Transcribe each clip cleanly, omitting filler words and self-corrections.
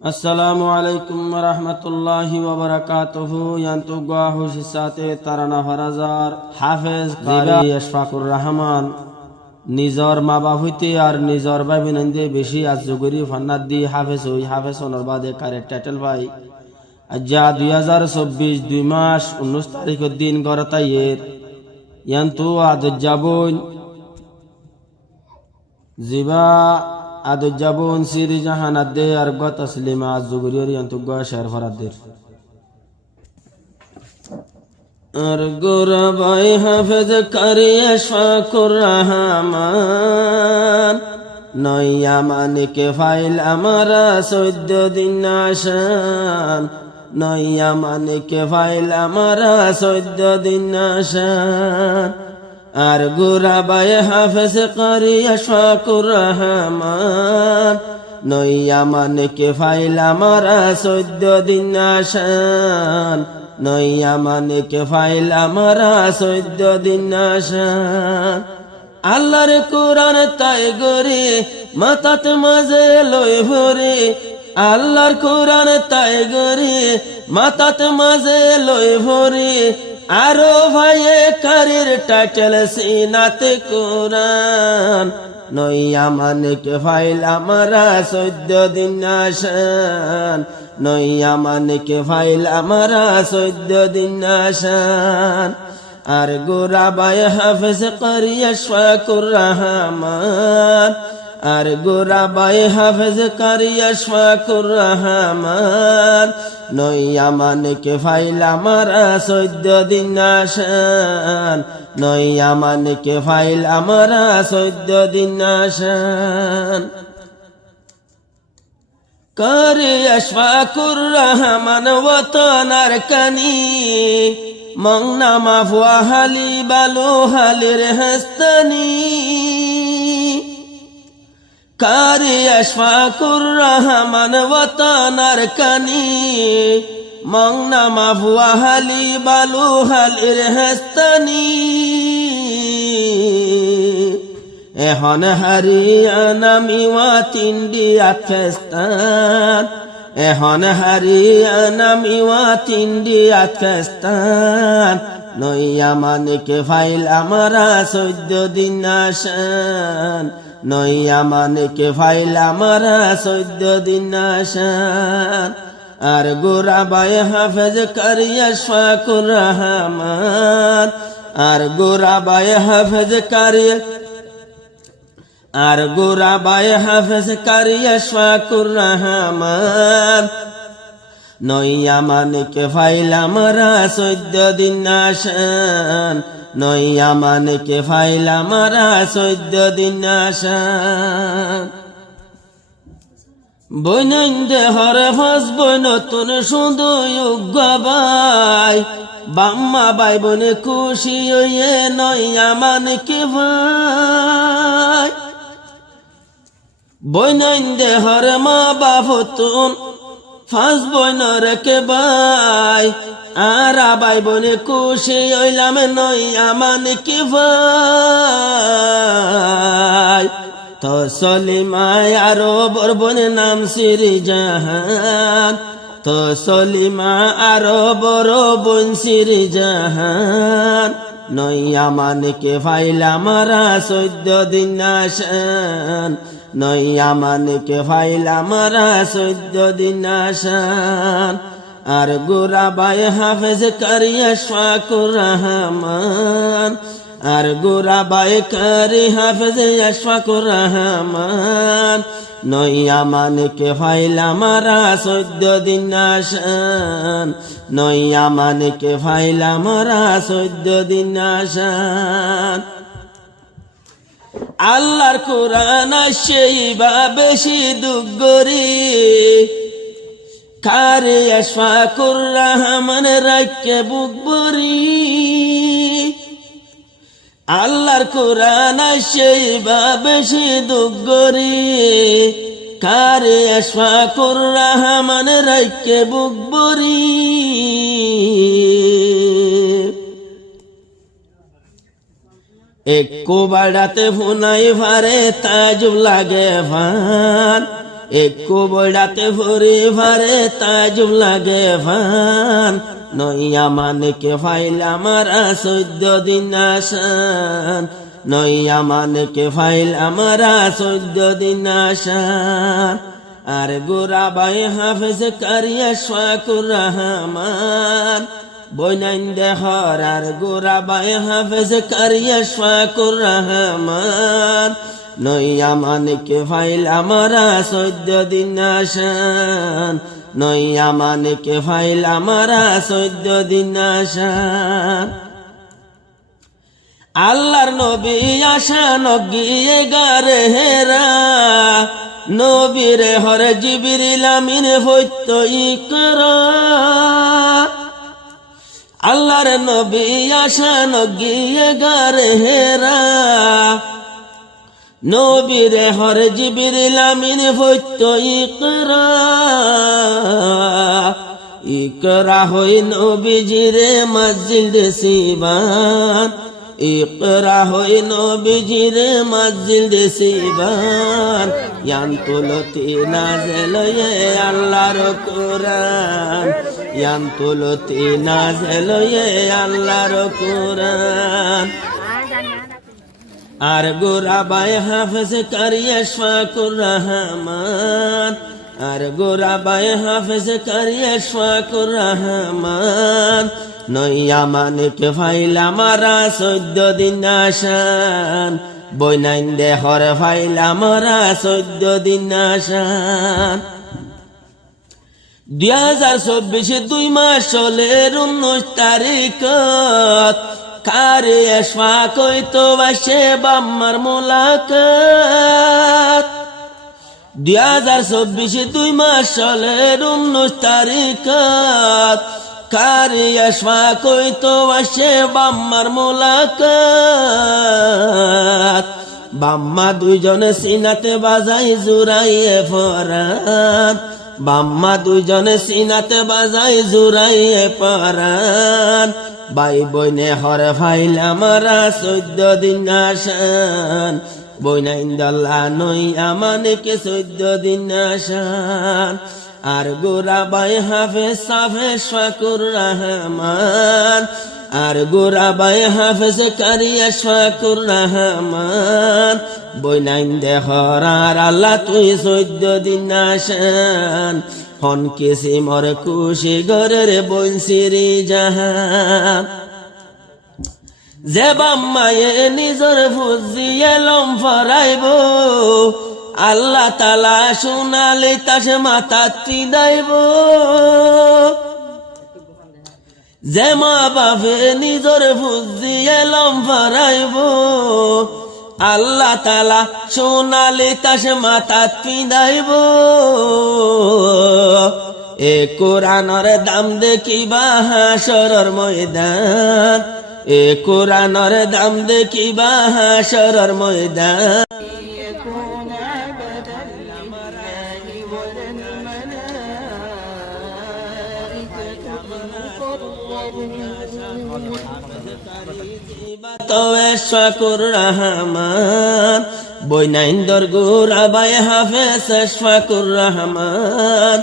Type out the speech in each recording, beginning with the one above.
السلام عليكم ورحمة الله وبركاته. ينتقى حسسات ترنا فرزار حافظ قاری اشفاق الرحمن নিজর মা বাপ হইতে আর নিজর ভাই বিনন্দে বেশি আজগুরি ফান্নাদ দি হাফেজ হই হাফেজ হনার বাদে কারে টাইটেল ভাই আজ্জা 2024 2 মাস 19 তারিখের দিন গরতাইয়ের ইয়ান্তু আদজাবুন জিবা আদজাবুন সিরি জাহানাদে আর গ তসলিমা আজগুরির ইয়ান্তু গ শের ফরাদের আর গোরাবাই হাফেজ কারি আশফাকুর রহমান নয়া মানিকে ফাইল আমারা 14 দিন আশান নয়া মানিকে ফাইল আমারা 14 দিন আশান আর গোরাবাই হাফেজ কারি আশফাকুর রহমান নয়া মানিকে ফাইল আমারা 14 দিন আশান নয়া মানিকে ফাইল আমারা 14 দিন আশান আল্লাহর কোরআন তাই গরে মাথাত মাঝে লই ভরে আল্লাহর কোরআন তাই গরে মাথাত মাঝে লই ভরে আরো ভাইয়ে কারির টাইটেল সিনাতে কোরআন নয়া মানিকে ফাইল আমারা 14 দিন আশান নয়া মানিকে ফাইল আমারা 14 দিন আশান আর গোরাবাই হাফেজ কারি আশফাকুর রহমান আর গোরাবাই হাফেজ কারি আশফাকুর রহমান নয়া মানিকে ফাইল আমারা 14 দিন আশান নয়া মানিকে ফাইল আমারা 14 দিন আশান কারি আশফাকুর রহমান ওয়াতানার কানি মংনা মাফওয়া হালি বালো হালির হস্তানি কারি আশফাকুর রহমান ওয়াতানার কানি মংনা মাফওয়া হালি বালো হালির হস্তানি এখন হারিয়ানা মিওয়াত ইন্ডিয়া খেস্তান এখন হারিয়ানা মিওয়াত ইন্ডিয়া খেস্তান নয়া মানিকে ফাইল আমারা 14 দিন আশান নয়া মানিকে ফাইল আমারা 14 দিন আশান আর গোরাবাই হাফেজ কারি আশফাকুর রহমান আর গোরাবাই হাফেজ কারি আর গোরাবাই হাফেজ কারি আশফাকুর রহমান নয়া মানিকে ফাইল আমারা 14 দিন আশান নয়া মানিকে ফাইল আমারা 14 দিন আশান বইনন্দে হরে ফাসবই নতুন শুধু বাই বাম্মা বাই বনে খুশি হইয়ে নয়া মানিকে ভাই বইনন্দে হরে মা বাপতুন ফাঁস বইন রেখে বাই আর বাই বনে খুশি হইলাম নয়া মানিকে ভাই তো সলিমায় আরো বরবনে নাম সিরি জাহান তো সলিমা আরো বড় বোন সিরি জাহান নয়া মানিকে ফাইল আমারা 14 দিন আশান নয়া মানিকে ফাইল আমারা 14 দিন আশান আর গোরাবাই হাফেজ কারি আশফাকুর রহমান আর গোরাবাই কারি হাফেজ আশফাকুর রহমান নয়া মানিকে ফাইল আমারা 14 দিন আশান নয়া মানিকে ফাইল আমারা 14 দিন আশান আল্লাহর কোরআন সেইবা বেশি দুগরি কারি আশফাকুর রহমান রাখে বুকবরি আল্লাহর কোরআন সেইবা বেশি দুগরি কারি আশফাকুর রহমান রাখে বুকবরি একো বাড়াতে ফুনাই ভারে তাজুব লাগে ভান একটু বইড়াতে পরিবারে তাজুব লাগে ফান নইয়া মানিকে ফাইল আমারা 14 দিন আসান নইয়া মানিকে ফাইল আমারা 14 দিন আসান আর গোরা বাই হাফেজ কারিয়া শাকুর রহমান বইনাইন দেহর আর গোরা বাই হাফেজ কারিয়া শাকুর রহমান নইয়া মানিকে ফাইল আমারা 14 দিন আসান নইয়া মানিকে ফাইল আমারা 14 দিন আসান আল্লাহর নবী আসান গিয়ে গারে হেরা নবীরে হরে জিবরিল আমিন হইত ইকরা আল্লাহর নবী আসান গিয়ে গারে হেরা নবীরে হরে জিবরিল আমিন হইত ইকরা ইকরা হই নবীজিরে মসজিদ সিবান ইকরা হই নবীজিরে মসজিদ সিবান ইয়ানতুলতি নাজেল আল্লাহর কোরআন ইয়ানতুলতি নাজেল আল্লাহর কোরআন আর গোরা বাই হাফেজ কারিয়া শাকুর রহমান আর গোরা বাই হাফেজ কারিয়া শাকুর রহমান নইয়া মানিকে ফাইল আমারা 14 দিন আসান বইনাইন দেহর ফাইল আমারা 14 দিন আসান 2024 2 মাস চলের 19 তারিখ কারে শাক হইতো বাসে বাম্মার মোলাকাত 2024 2 মাস চলের 19 তারিখ কারিয়া শাক হইতো বাসে বাম্মার মোলাকাত বাম্মা দুইজনে সিনাতে বাজাই জুরাইয়ে ফরান বাম্মা দুইজনে সিনাতে বাজাই জুরাইয়ে পরান বাই বইনে হরে ফাইল আমারা 14 দিন আসান বইনাইন দাল্লা নই আমানিকে 14 দিন আসান আর গোরা বাই হাফেজ সাফে শাকুর রহমান আর গোরা বাই হাফেজ কারিয়া শাকুর রহমান বইনাইন দেহর আর আল্লাহ তুই 14 দিন আসান হন কেসি মর খুশি ঘরের বংশিরি জাহান যে বাম্মায়ে নিজর ফুজিয়ে লম ফরাইব আল্লাহ তালা শুনালে তাসে মাথা পিদাইব যে মা বাপে নিজর ফুজিয়ে লম ফরাইব আল্লাহ তালা সোনালি তাসে মাথা পিঁধাইব এ কোরআনের দাম দেখিবা হাসরের ময়দান এ কোরআনের দাম দেখিবা হাসরের ময়দান শাকুর রহমান বইনাইন্দর গোরা বাই হাফেজ শাকুর রহমান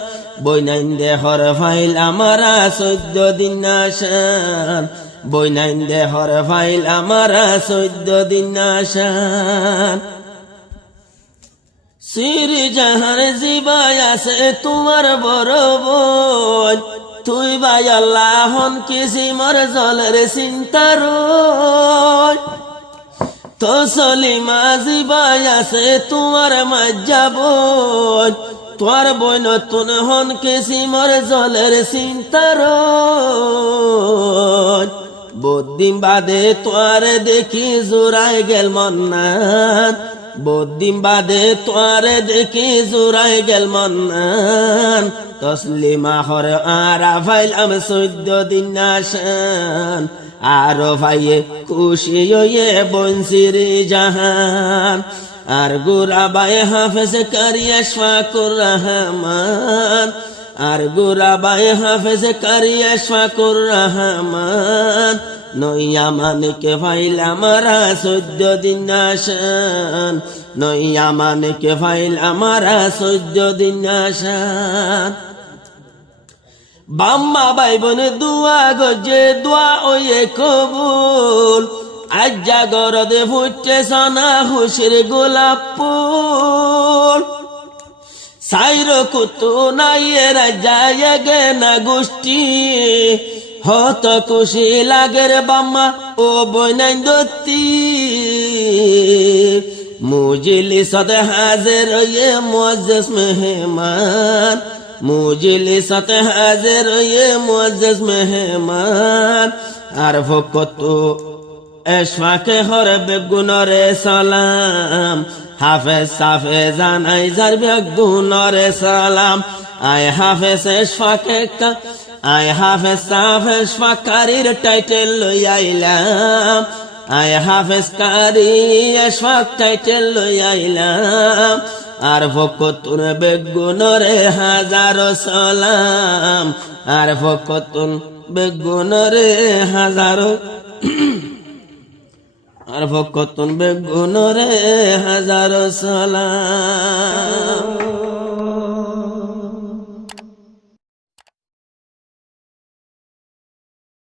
বইনাইন দেহর ফাইল আমারা 14 দিন আসান বইনাইন দেহর ফাইল আমারা 14 দিন আসান সিরি জাহার জিবাই আছে তোমার বড় বোন তুই ভাই আল্লাহ কিসিমর জলের চিন্তার তো সলিমা জিবাই আছে তোমার মাজ্জাব তোর বই নতুন হন কিসিমর জলের চিন্তার বদিন বাদে তোর দেখি জোড়াই গেল মন্নান বদিন বাদে তোর দেখি জোড়াই গেল মন্নান তসলিমা হর আরা ফাইলাম 14 দিন আসান আরো ভাইয়ে খুশি হয়ে বংশিরি জাহান আর গোরা বাই হাফেজ কারিয়া শাকুর রহমান আর গোরা বাই হাফেজ কারিয়া শাকুর রহমান নইয়া মানিকে ফাইল আমারা 14 দিন আসান নইয়া মানে কে ফাইল আমারা 14 দিন আশা বাম্মা ভাই বোনে দোয়া গজে দোয়া ওয়ে কবুল আজ জাগরদে ফুটে সানা খুশির গোলাপ ফুল সাইর কুতু নাইয়ে রাজায় গে না গোষ্ঠী হত খুশি লাগের বাম্মা ও বইনাই দত্তি মুজিলি সদে হাজির ইয়ে মুআজ্জাজ মেহমান মুজিলি সদে হাজির ইয়ে মুআজ্জাজ মেহমান আর ফকতু এশফাকে হরে বেগুনরে সালাম হাফেজ সাফে জানাই যার বেগুনরে সালাম আয় হাফেজ এশফাকে আয় হাফেজ সাফে এশফাকারির টাইটেল লই আইলাম আয় হাফেজ কারি এশফাক টাইটেল লই আইলাম আর ফকতুন বেগুনরে হাজারো সালাম আর ফকতুন বেগুনরে হাজারো আর ফকতুন বেগুনরে হাজারো সালাম